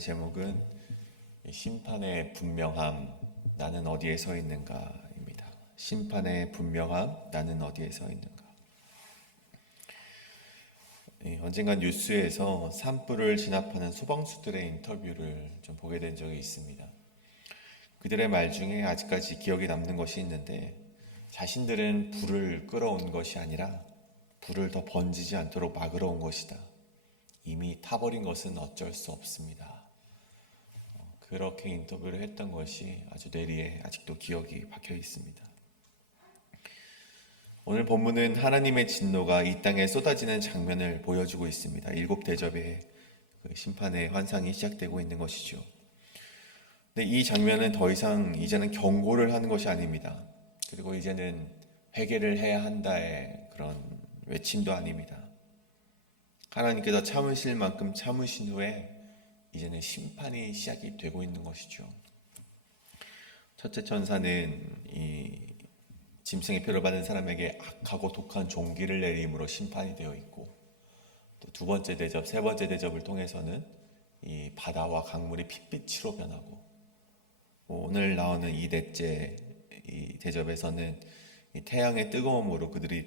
오늘의 제목은 심판의 분명함, 나는 어디에 서 있는가입니다. 심판의 분명함, 나는 어디에 서 있는가. 언젠가 뉴스에서 산불을 진압하는 소방수들의 인터뷰를 좀 보게 된 적이 있습니다. 그들의 말 중에 아직까지 기억에 남는 것이 있는데, 자신들은 불을 끌어온 것이 아니라 불을 더 번지지 않도록 막으러 온 것이다. 이미 타버린 것은 어쩔 수 없습니다. 그렇게 인터뷰를 했던 것이 아주 뇌리에 아직도 기억이 박혀 있습니다. 오늘 본문은 하나님의 진노가 이 땅에 쏟아지는 장면을 보여주고 있습니다. 일곱 대접의 그 심판의 환상이 시작되고 있는 것이죠. 근데 이 장면은 더 이상 이제는 경고를 하는 것이 아닙니다. 그리고 이제는 회개를 해야 한다의 그런 외침도 아닙니다. 하나님께서 참으실 만큼 참으신 후에 이제는 심판이 시작이 되고 있는 것이죠. 첫째 천사는 이 짐승의 표를 받은 사람에게 악하고 독한 종기를 내림으로 심판이 되어 있고, 또 두 번째 대접, 세 번째 대접을 통해서는 이 바다와 강물이 핏빛으로 변하고, 오늘 나오는 이 넷째 이 대접에서는 이 태양의 뜨거움으로 그들이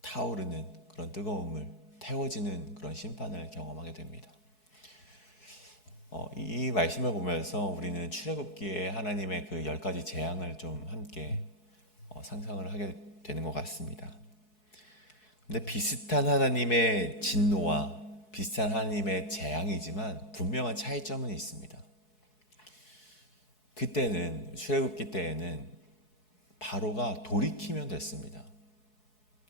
타오르는 그런 뜨거움을 태워지는 그런 심판을 경험하게 됩니다. 이 말씀을 보면서 우리는 출애굽기에 하나님의 그 10가지 재앙을 좀 함께 상상을 하게 되는 것 같습니다. 근데 비슷한 하나님의 진노와 비슷한 하나님의 재앙이지만 분명한 차이점은 있습니다. 그때는, 출애굽기 때에는 바로가 돌이키면 됐습니다.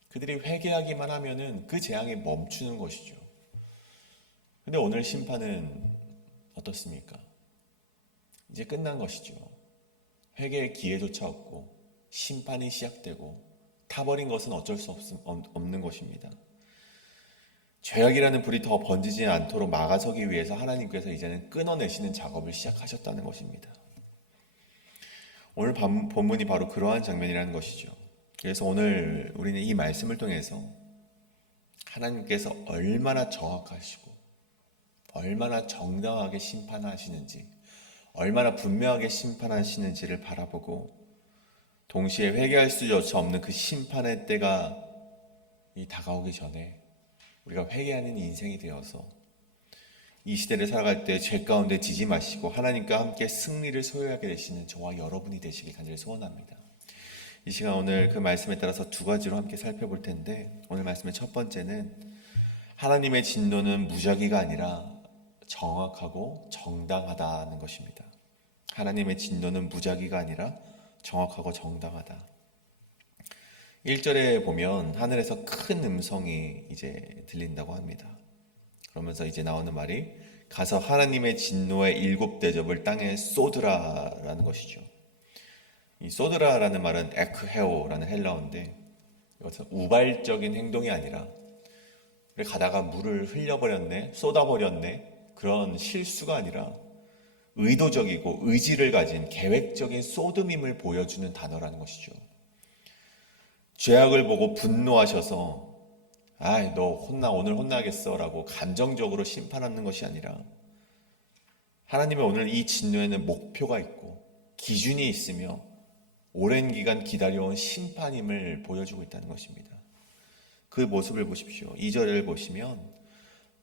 그들이 회개하기만 하면은 그 재앙이 멈추는 것이죠. 근데 오늘 심판은 어떻습니까? 이제 끝난 것이죠. 회개의 기회조차 없고 심판이 시작되고 타버린 것은 어쩔 수 없는 것입니다. 죄악이라는 불이 더 번지지 않도록 막아서기 위해서 하나님께서 이제는 끊어내시는 작업을 시작하셨다는 것입니다. 오늘 본문이 바로 그러한 장면이라는 것이죠. 그래서 오늘 우리는 이 말씀을 통해서 하나님께서 얼마나 정확하시고 얼마나 정당하게 심판하시는지, 얼마나 분명하게 심판하시는지를 바라보고, 동시에 회개할 수조차 없는 그 심판의 때가 다가오기 전에 우리가 회개하는 인생이 되어서 이 시대를 살아갈 때 죄 가운데 지지 마시고 하나님과 함께 승리를 소유하게 되시는 저와 여러분이 되시길 간절히 소원합니다. 이 시간 오늘 그 말씀에 따라서 두 가지로 함께 살펴볼 텐데, 오늘 말씀의 첫 번째는 하나님의 진노는 무작위가 아니라 정확하고 정당하다는 것입니다. 하나님의 진노는 무작위가 아니라 정확하고 정당하다. 1절에 보면 하늘에서 큰 음성이 이제 들린다고 합니다. 그러면서 이제 나오는 말이 가서 하나님의 진노의 7대접을 땅에 쏟으라라는 것이죠. 이 쏟으라라는 말은 에크헤오라는 헬라어인데, 이것은 우발적인 행동이 아니라 가다가 물을 흘려버렸네, 쏟아버렸네, 그런 실수가 아니라 의도적이고 의지를 가진 계획적인 쏟음임을 보여주는 단어라는 것이죠. 죄악을 보고 분노하셔서 너 오늘 혼나겠어 라고 감정적으로 심판하는 것이 아니라, 하나님의 오늘 이 진노에는 목표가 있고 기준이 있으며 오랜 기간 기다려온 심판임을 보여주고 있다는 것입니다. 그 모습을 보십시오. 2절을 보시면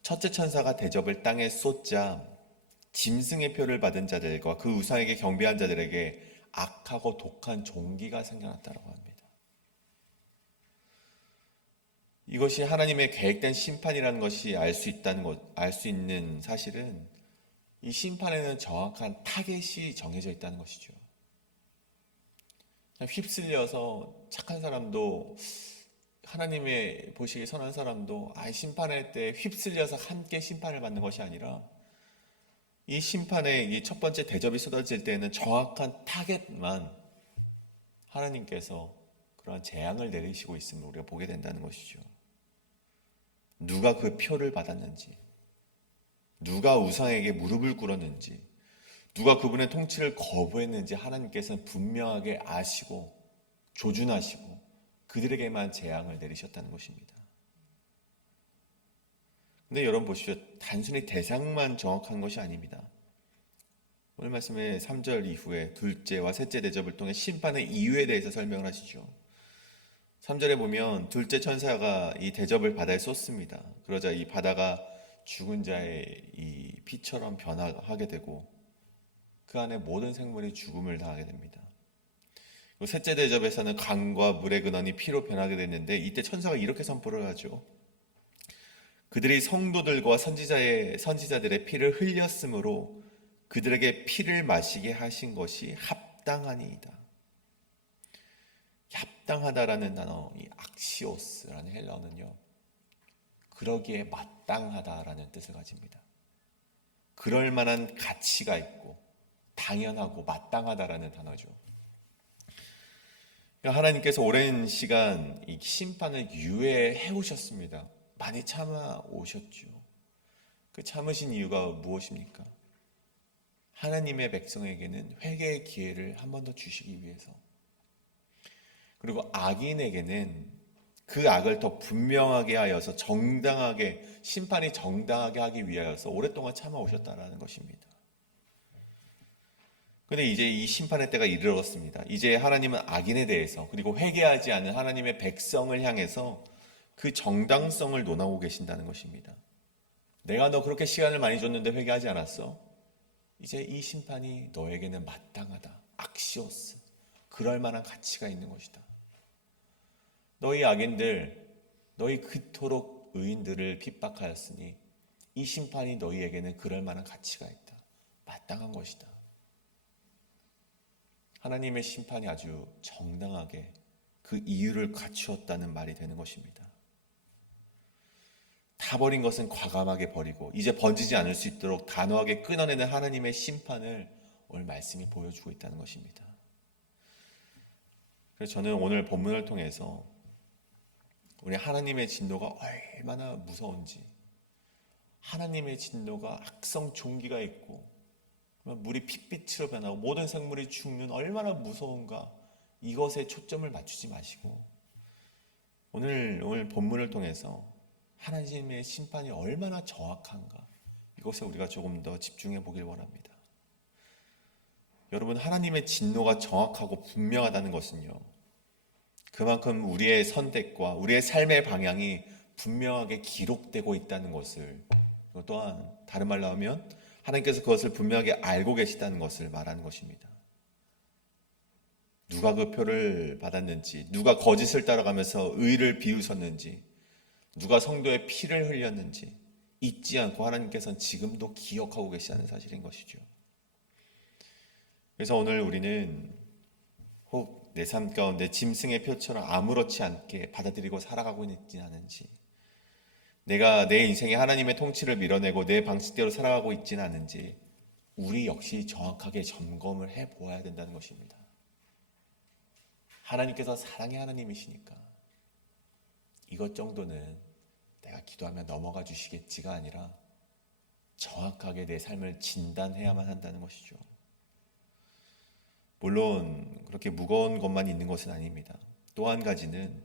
첫째 천사가 대접을 땅에 쏟자 짐승의 표를 받은 자들과 그 우상에게 경배한 자들에게 악하고 독한 종기가 생겨났다고 합니다. 이것이 하나님의 계획된 심판이라는 것이 알 수 있는 사실은, 이 심판에는 정확한 타겟이 정해져 있다는 것이죠. 휩쓸려서 착한 사람도, 하나님의 보시기에 선한 사람도 심판할 때 휩쓸려서 함께 심판을 받는 것이 아니라, 이 심판의 이 첫 번째 대접이 쏟아질 때에는 정확한 타겟만 하나님께서 그러한 재앙을 내리시고 있음을 우리가 보게 된다는 것이죠. 누가 그 표를 받았는지, 누가 우상에게 무릎을 꿇었는지, 누가 그분의 통치를 거부했는지 하나님께서는 분명하게 아시고 조준하시고 그들에게만 재앙을 내리셨다는 것입니다. 근데 여러분 보십시오. 단순히 대상만 정확한 것이 아닙니다. 오늘 말씀의 3절 이후에 둘째와 셋째 대접을 통해 심판의 이유에 대해서 설명을 하시죠. 3절에 보면 둘째 천사가 이 대접을 바다에 쏟습니다. 그러자 이 바다가 죽은 자의 이 피처럼 변화하게 되고 그 안에 모든 생물이 죽음을 당하게 됩니다. 그리고 셋째 대접에서는 강과 물의 근원이 피로 변하게 됐는데 이때 천사가 이렇게 선포를 하죠. 그들이 성도들과 선지자들의 피를 흘렸으므로 그들에게 피를 마시게 하신 것이 합당하니이다. 합당하다라는 단어, 이 악시오스라는 헬라어는요, 그러기에 마땅하다라는 뜻을 가집니다. 그럴 만한 가치가 있고 당연하고 마땅하다라는 단어죠. 하나님께서 오랜 시간 이 심판을 유예해 오셨습니다. 많이 참아 오셨죠. 그 참으신 이유가 무엇입니까? 하나님의 백성에게는 회개의 기회를 한 번 더 주시기 위해서, 그리고 악인에게는 그 악을 더 분명하게 하여서 심판이 정당하게 하기 위하여서 오랫동안 참아오셨다는 것입니다. 그런데 이제 이 심판의 때가 이르렀습니다. 이제 하나님은 악인에 대해서 그리고 회개하지 않은 하나님의 백성을 향해서 그 정당성을 논하고 계신다는 것입니다. 내가 너 그렇게 시간을 많이 줬는데 회개하지 않았어? 이제 이 심판이 너에게는 마땅하다. 악시오스. 그럴 만한 가치가 있는 것이다. 너희 악인들, 너희 그토록 의인들을 핍박하였으니 이 심판이 너희에게는 그럴 만한 가치가 있다. 마땅한 것이다. 하나님의 심판이 아주 정당하게 그 이유를 갖추었다는 말이 되는 것입니다. 다 버린 것은 과감하게 버리고 이제 번지지 않을 수 있도록 단호하게 끊어내는 하나님의 심판을 오늘 말씀이 보여주고 있다는 것입니다. 그래서 저는 오늘 본문을 통해서 우리 하나님의 진노가 얼마나 무서운지, 하나님의 진노가 악성 종기가 있고 물이 핏빛으로 변하고 모든 생물이 죽는 얼마나 무서운가, 이것에 초점을 맞추지 마시고 오늘 본문을 통해서 하나님의 심판이 얼마나 정확한가, 이것에 우리가 조금 더 집중해 보길 원합니다. 여러분, 하나님의 진노가 정확하고 분명하다는 것은요, 그만큼 우리의 선택과 우리의 삶의 방향이 분명하게 기록되고 있다는 것을, 또한 다른 말로 하면 하나님께서 그것을 분명하게 알고 계시다는 것을 말하는 것입니다. 누가 그 표를 받았는지, 누가 거짓을 따라가면서 의를 비웃었는지, 누가 성도의 피를 흘렸는지 잊지 않고 하나님께서는 지금도 기억하고 계시다는 사실인 것이죠. 그래서 오늘 우리는 혹 내 삶 가운데 짐승의 표처럼 아무렇지 않게 받아들이고 살아가고 있지 않은지, 내가 내 인생에 하나님의 통치를 밀어내고 내 방식대로 살아가고 있지는 않은지 우리 역시 정확하게 점검을 해보아야 된다는 것입니다. 하나님께서 사랑의 하나님이시니까 이것 정도는 내가 기도하면 넘어가 주시겠지가 아니라 정확하게 내 삶을 진단해야만 한다는 것이죠. 물론 그렇게 무거운 것만 있는 것은 아닙니다. 또 한 가지는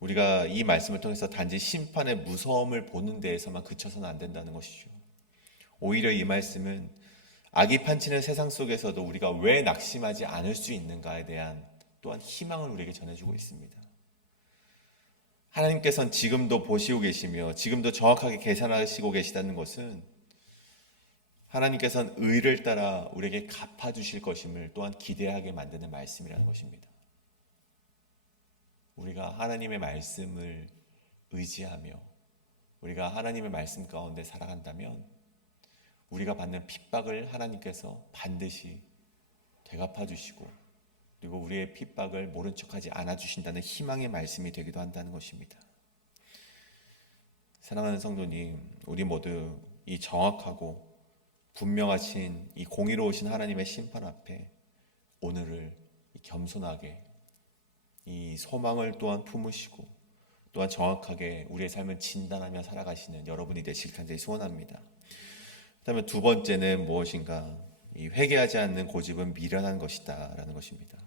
우리가 이 말씀을 통해서 단지 심판의 무서움을 보는 데에서만 그쳐서는 안 된다는 것이죠. 오히려 이 말씀은 악이 판치는 세상 속에서도 우리가 왜 낙심하지 않을 수 있는가에 대한 또한 희망을 우리에게 전해주고 있습니다. 하나님께서는 지금도 보시고 계시며 지금도 정확하게 계산하시고 계시다는 것은 하나님께서는 의를 따라 우리에게 갚아주실 것임을 또한 기대하게 만드는 말씀이라는 것입니다. 우리가 하나님의 말씀을 의지하며 우리가 하나님의 말씀 가운데 살아간다면 우리가 받는 핍박을 하나님께서 반드시 되갚아 주시고 그리고 우리의 핍박을 모른 척하지 않아 주신다는 희망의 말씀이 되기도 한다는 것입니다. 사랑하는 성도님, 우리 모두 이 정확하고 분명하신 이 공의로우신 하나님의 심판 앞에 오늘을 겸손하게 이 소망을 또한 품으시고 또한 정확하게 우리의 삶을 진단하며 살아가시는 여러분이 되실 간절히 소원합니다. 그다음에 두 번째는 무엇인가? 이 회개하지 않는 고집은 미련한 것이다 라는 것입니다.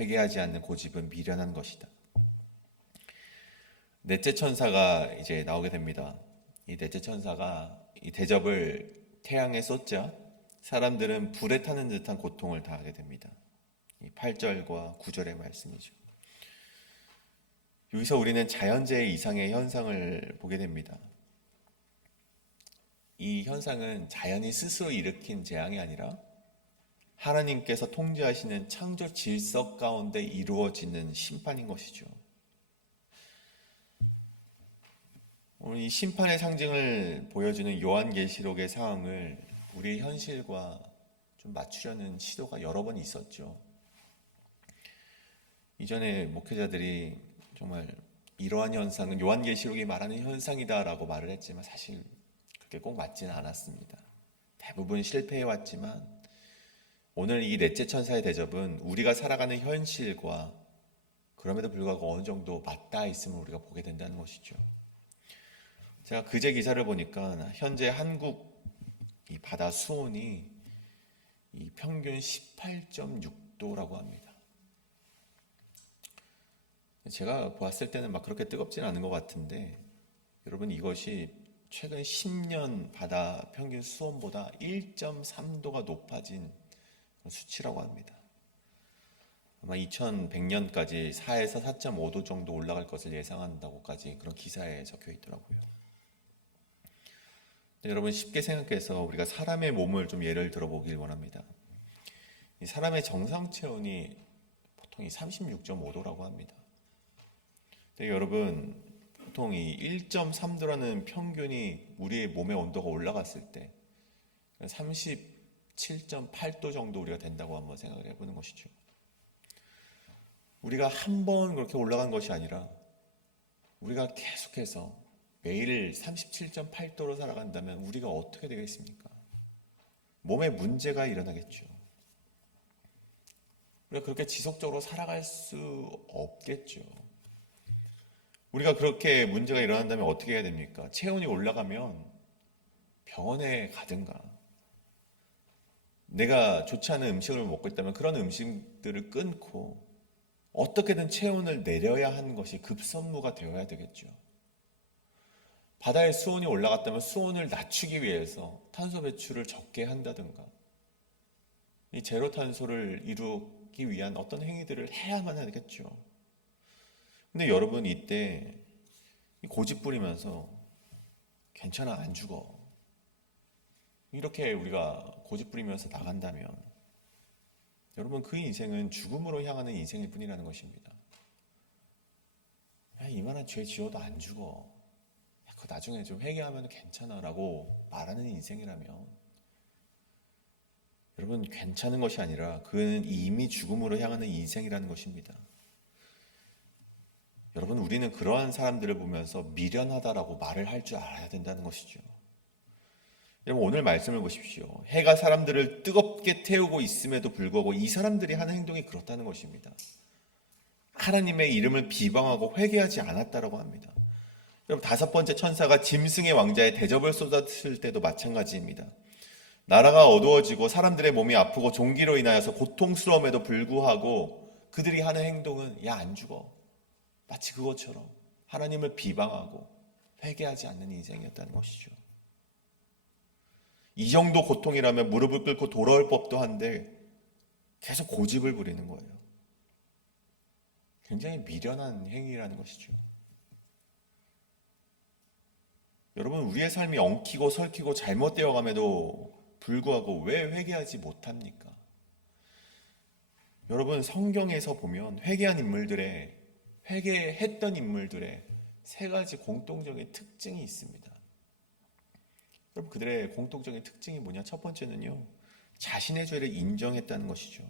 회개하지 않는 고집은 미련한 것이다. 넷째 천사가 이제 나오게 됩니다. 이 넷째 천사가 이 대접을 태양에 쏟자 사람들은 불에 타는 듯한 고통을 당하게 됩니다. 이 8절과 9절의 말씀이죠. 여기서 우리는 자연재해 이상의 현상을 보게 됩니다. 이 현상은 자연이 스스로 일으킨 재앙이 아니라 하나님께서 통제하시는 창조 질서 가운데 이루어지는 심판인 것이죠. 오늘 이 심판의 상징을 보여주는 요한계시록의 상황을 우리의 현실과 좀 맞추려는 시도가 여러 번 있었죠. 이전에 목회자들이 정말 이러한 현상은 요한계시록이 말하는 현상이다라고 말을 했지만 사실 그렇게 꼭 맞지는 않았습니다. 대부분 실패해왔지만 오늘 이 넷째 천사의 대접은 우리가 살아가는 현실과 그럼에도 불구하고 어느 정도 맞닿아 있음을 우리가 보게 된다는 것이죠. 제가 그제 기사를 보니까 현재 한국 이 바다 수온이 이 평균 18.6도라고 합니다. 제가 보았을 때는 막 그렇게 뜨겁지는 않은 것 같은데 여러분 이것이 최근 10년 바다 평균 수온보다 1.3도가 높아진 수치라고 합니다. 아마 2100년까지 4에서 4.5도 정도 올라갈 것을 예상한다고까지 그런 기사에 적혀 있더라고요. 여러분 쉽게 생각해서 우리가 사람의 몸을 좀 예를 들어보길 원합니다. 이 사람의 정상 체온이 보통 36.5도라고 합니다. 근데 여러분 보통 이 1.3도라는 평균이 우리의 몸의 온도가 올라갔을 때 37.8도 정도 우리가 된다고 한번 생각을 해보는 것이죠. 우리가 한 번 그렇게 올라간 것이 아니라 우리가 계속해서 매일 37.8도로 살아간다면 우리가 어떻게 되겠습니까? 몸에 문제가 일어나겠죠. 우리가 그렇게 지속적으로 살아갈 수 없겠죠. 우리가 그렇게 문제가 일어난다면 어떻게 해야 됩니까? 체온이 올라가면 병원에 가든가 내가 좋지 않은 음식을 먹고 있다면 그런 음식들을 끊고 어떻게든 체온을 내려야 하는 것이 급선무가 되어야 되겠죠. 바다의 수온이 올라갔다면 수온을 낮추기 위해서 탄소 배출을 적게 한다든가 이 제로 탄소를 이루기 위한 어떤 행위들을 해야만 하겠죠. 근데 여러분 이때 고집 부리면서 괜찮아 안 죽어 이렇게 우리가 고집 부리면서 나간다면 여러분 그 인생은 죽음으로 향하는 인생일 뿐이라는 것입니다. 야, 이만한 죄 지어도 안 죽어. 야, 그거 나중에 좀 회개하면 괜찮아 라고 말하는 인생이라면 여러분 괜찮은 것이 아니라 그는 이미 죽음으로 향하는 인생이라는 것입니다. 여러분 우리는 그러한 사람들을 보면서 미련하다라고 말을 할 줄 알아야 된다는 것이죠. 여러분 오늘 말씀을 보십시오. 해가 사람들을 뜨겁게 태우고 있음에도 불구하고 이 사람들이 하는 행동이 그렇다는 것입니다. 하나님의 이름을 비방하고 회개하지 않았다라고 합니다. 여러분 다섯 번째 천사가 짐승의 왕자의 대접을 쏟았을 때도 마찬가지입니다. 나라가 어두워지고 사람들의 몸이 아프고 종기로 인하여서 고통스러움에도 불구하고 그들이 하는 행동은 야 안 죽어. 마치 그것처럼 하나님을 비방하고 회개하지 않는 인생이었다는 것이죠. 이 정도 고통이라면 무릎을 꿇고 돌아올 법도 한데 계속 고집을 부리는 거예요. 굉장히 미련한 행위라는 것이죠. 여러분 우리의 삶이 엉키고 설키고 잘못되어 감에도 불구하고 왜 회개하지 못합니까? 여러분 성경에서 보면 회개했던 인물들의 세 가지 공통적인 특징이 있습니다. 여러분 그들의 공통적인 특징이 뭐냐? 첫 번째는요, 자신의 죄를 인정했다는 것이죠.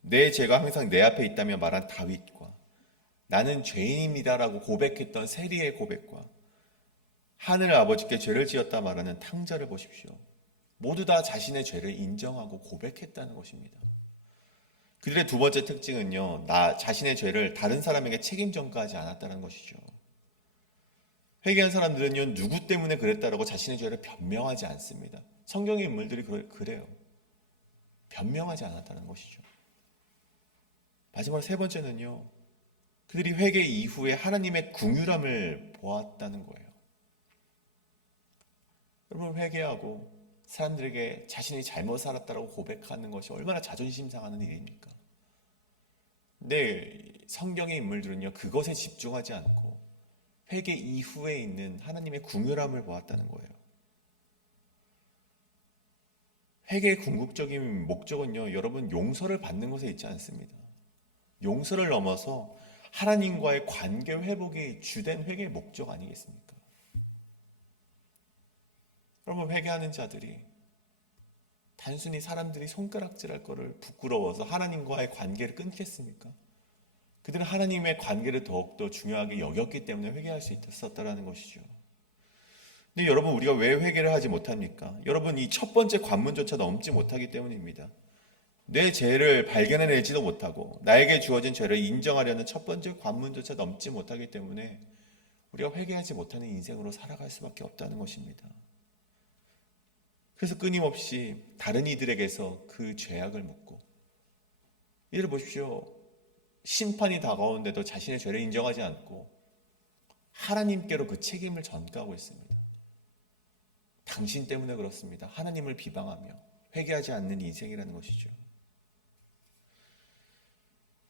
내 죄가 항상 내 앞에 있다며 말한 다윗과 나는 죄인입니다라고 고백했던 세리의 고백과 하늘 아버지께 죄를 지었다 말하는 탕자를 보십시오. 모두 다 자신의 죄를 인정하고 고백했다는 것입니다. 그들의 두 번째 특징은요, 나 자신의 죄를 다른 사람에게 책임 전가하지 않았다는 것이죠. 회개한 사람들은요, 누구 때문에 그랬다라고 자신의 죄를 변명하지 않습니다. 성경의 인물들이 그래요. 변명하지 않았다는 것이죠. 마지막 세 번째는요, 그들이 회개 이후에 하나님의 긍휼함을 보았다는 거예요. 여러분 회개하고 사람들에게 자신이 잘못 살았다고 고백하는 것이 얼마나 자존심 상하는 일입니까? 근데 성경의 인물들은요, 그것에 집중하지 않고 회개 이후에 있는 하나님의 궁휼함을 보았다는 거예요. 회개의 궁극적인 목적은요, 여러분, 용서를 받는 것에 있지 않습니다. 용서를 넘어서 하나님과의 관계 회복이 주된 회개의 목적 아니겠습니까? 여러분, 회개하는 자들이 단순히 사람들이 손가락질할 거를 부끄러워서 하나님과의 관계를 끊겠습니까? 그들은 하나님의 관계를 더욱더 중요하게 여겼기 때문에 회개할 수 있었다라는 것이죠. 근데 여러분, 우리가 왜 회개를 하지 못합니까? 여러분, 이 첫 번째 관문조차 넘지 못하기 때문입니다. 내 죄를 발견해내지도 못하고 나에게 주어진 죄를 인정하려는 첫 번째 관문조차 넘지 못하기 때문에 우리가 회개하지 못하는 인생으로 살아갈 수밖에 없다는 것입니다. 그래서 끊임없이 다른 이들에게서 그 죄악을 묻고, 이를 보십시오. 심판이 다가오는데도 자신의 죄를 인정하지 않고 하나님께로 그 책임을 전가하고 있습니다. 당신 때문에 그렇습니다. 하나님을 비방하며 회개하지 않는 인생이라는 것이죠.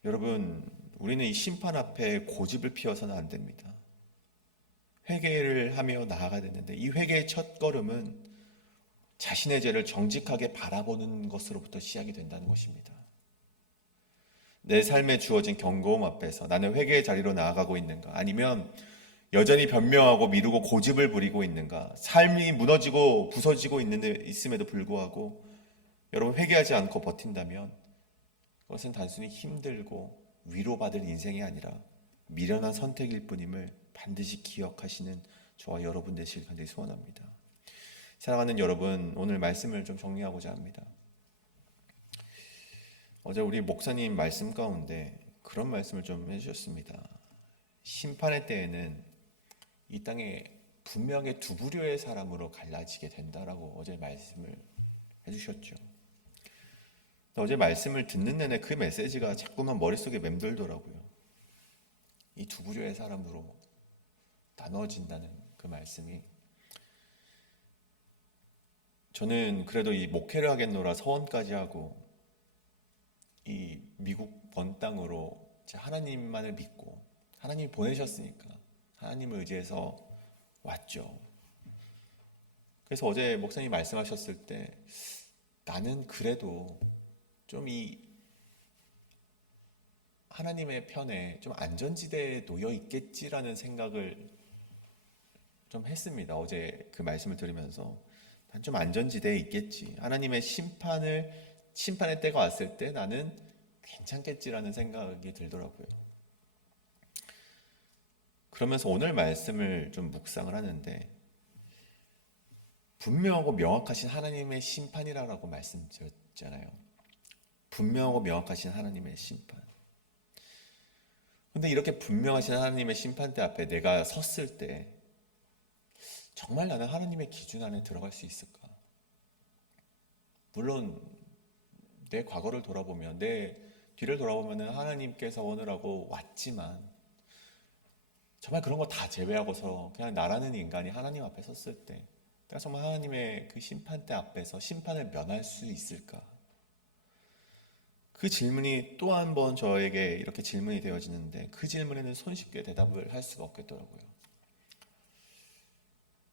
여러분, 우리는 이 심판 앞에 고집을 피워서는 안 됩니다. 회개를 하며 나아가야 되는데, 이 회개의 첫 걸음은 자신의 죄를 정직하게 바라보는 것으로부터 시작이 된다는 것입니다. 내 삶에 주어진 경고음 앞에서 나는 회개의 자리로 나아가고 있는가? 아니면 여전히 변명하고 미루고 고집을 부리고 있는가? 삶이 무너지고 부서지고 있음에도 불구하고 여러분, 회개하지 않고 버틴다면 그것은 단순히 힘들고 위로받을 인생이 아니라 미련한 선택일 뿐임을 반드시 기억하시는 저와 여러분 되시길 간절히 소원합니다. 사랑하는 여러분, 오늘 말씀을 좀 정리하고자 합니다. 어제 우리 목사님 말씀 가운데 그런 말씀을 좀 해주셨습니다. 심판의 때에는 이 땅에 분명히 두 부류의 사람으로 갈라지게 된다라고 어제 말씀을 해주셨죠. 어제 말씀을 듣는 내내 그 메시지가 자꾸만 머릿속에 맴돌더라고요. 이 두 부류의 사람으로 나눠진다는 그 말씀이, 저는 그래도 이 목회를 하겠노라 서원까지 하고 이 미국 먼 땅으로 하나님만을 믿고 하나님이 보내셨으니까 하나님을 의지해서 왔죠. 그래서 어제 목사님이 말씀하셨을 때 나는 그래도 좀 이 하나님의 편에 좀 안전지대에 놓여 있겠지라는 생각을 좀 했습니다. 어제 그 말씀을 들으면서 난 좀 안전지대에 있겠지. 하나님의 심판의 때가 왔을 때 나는 괜찮겠지라는 생각이 들더라고요. 그러면서 오늘 말씀을 좀 묵상을 하는데, 분명하고 명확하신 하나님의 심판이라고 말씀드렸잖아요. 분명하고 명확하신 하나님의 심판. 근데 이렇게 분명하신 하나님의 심판대 앞에 내가 섰을 때 정말 나는 하나님의 기준 안에 들어갈 수 있을까? 물론 내 과거를 돌아보면, 내 뒤를 돌아보면 하나님께서 오느라고 왔지만 정말 그런 거 다 제외하고서 그냥 나라는 인간이 하나님 앞에 섰을 때 내가 정말 하나님의 그 심판대 앞에서 심판을 면할 수 있을까? 그 질문이 또 한 번 저에게 이렇게 질문이 되어지는데, 그 질문에는 손쉽게 대답을 할 수가 없겠더라고요.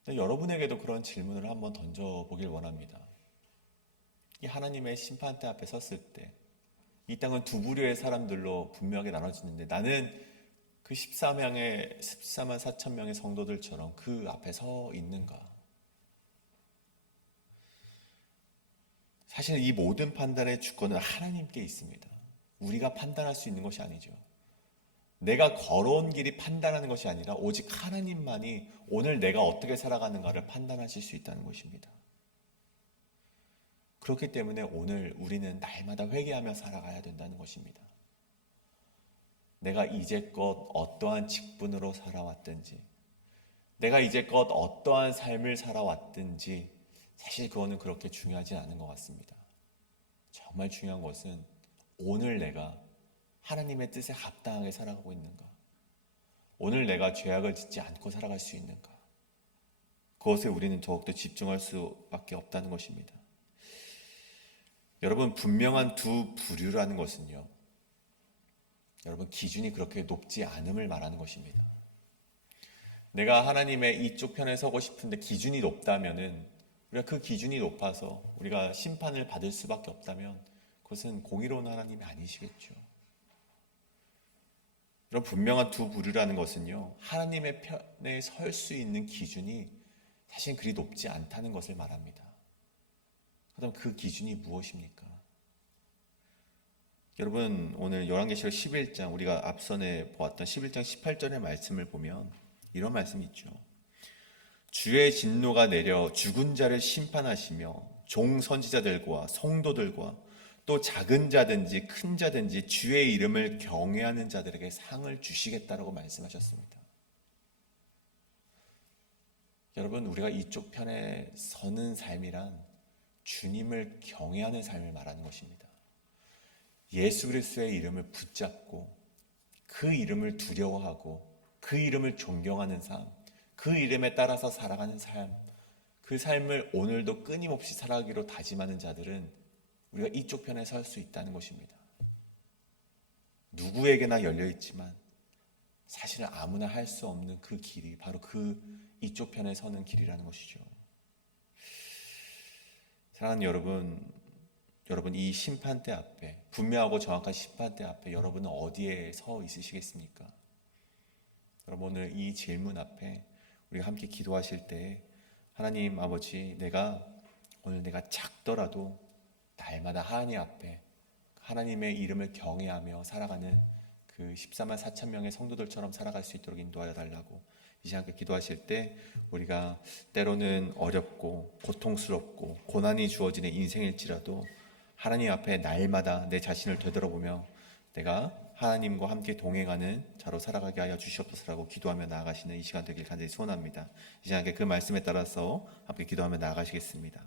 여러분에게도 그런 질문을 한번 던져보길 원합니다. 이 하나님의 심판대 앞에 섰을 때 이 땅은 두 부류의 사람들로 분명하게 나눠지는데 나는 그 14만 4천 명의 성도들처럼 그 앞에 서 있는가? 사실 이 모든 판단의 주권은 하나님께 있습니다. 우리가 판단할 수 있는 것이 아니죠. 내가 걸어온 길이 판단하는 것이 아니라 오직 하나님만이 오늘 내가 어떻게 살아가는가를 판단하실 수 있다는 것입니다. 그렇기 때문에 오늘 우리는 날마다 회개하며 살아가야 된다는 것입니다. 내가 이제껏 어떠한 직분으로 살아왔든지, 내가 이제껏 어떠한 삶을 살아왔든지 사실 그거는 그렇게 중요하지 않은 것 같습니다. 정말 중요한 것은 오늘 내가 하나님의 뜻에 합당하게 살아가고 있는가? 오늘 내가 죄악을 짓지 않고 살아갈 수 있는가? 그것에 우리는 더욱더 집중할 수밖에 없다는 것입니다. 여러분, 분명한 두 부류라는 것은요, 여러분, 기준이 그렇게 높지 않음을 말하는 것입니다. 내가 하나님의 이쪽 편에 서고 싶은데 기준이 높다면은, 우리가 그 기준이 높아서 우리가 심판을 받을 수밖에 없다면 그것은 공의로운 하나님이 아니시겠죠. 이런 분명한 두 부류라는 것은요, 하나님의 편에 설 수 있는 기준이 사실 그리 높지 않다는 것을 말합니다. 그럼 그 기준이 무엇입니까? 여러분, 오늘 열왕기시록 11장, 우리가 앞선에 보았던 11장 18절의 말씀을 보면 이런 말씀이 있죠. 주의 진노가 내려 죽은 자를 심판하시며 종 선지자들과 성도들과 또 작은 자든지 큰 자든지 주의 이름을 경외하는 자들에게 상을 주시겠다라고 말씀하셨습니다. 여러분, 우리가 이쪽 편에 서는 삶이란 주님을 경외하는 삶을 말하는 것입니다. 예수 그리스도의 이름을 붙잡고 그 이름을 두려워하고 그 이름을 존경하는 삶, 그 이름에 따라서 살아가는 삶, 그 삶을 오늘도 끊임없이 살아가기로 다짐하는 자들은 우리가 이쪽 편에 설 수 있다는 것입니다. 누구에게나 열려있지만 사실은 아무나 할 수 없는 그 길이 바로 그 이쪽 편에 서는 길이라는 것이죠. 사랑하는 여러분, 이 심판대 앞에, 분명하고 정확한 심판대 앞에 여러분은 어디에 서 있으시겠습니까? 여러분, 오늘 이 질문 앞에 우리가 함께 기도하실 때, 하나님 아버지, 오늘 내가 작더라도 날마다 하나님 앞에 하나님의 이름을 경외하며 살아가는 그 14만 4천 명의 성도들처럼 살아갈 수 있도록 인도하여 달라고 이 시간에 기도하실 때, 우리가 때로는 어렵고 고통스럽고 고난이 주어지는 인생일지라도 하나님 앞에 날마다 내 자신을 되돌아보며 내가 하나님과 함께 동행하는 자로 살아가게 하여 주시옵소서라고 기도하며 나아가시는 이 시간 되길 간절히 소원합니다. 이 시간에 그 말씀에 따라서 함께 기도하며 나아가시겠습니다.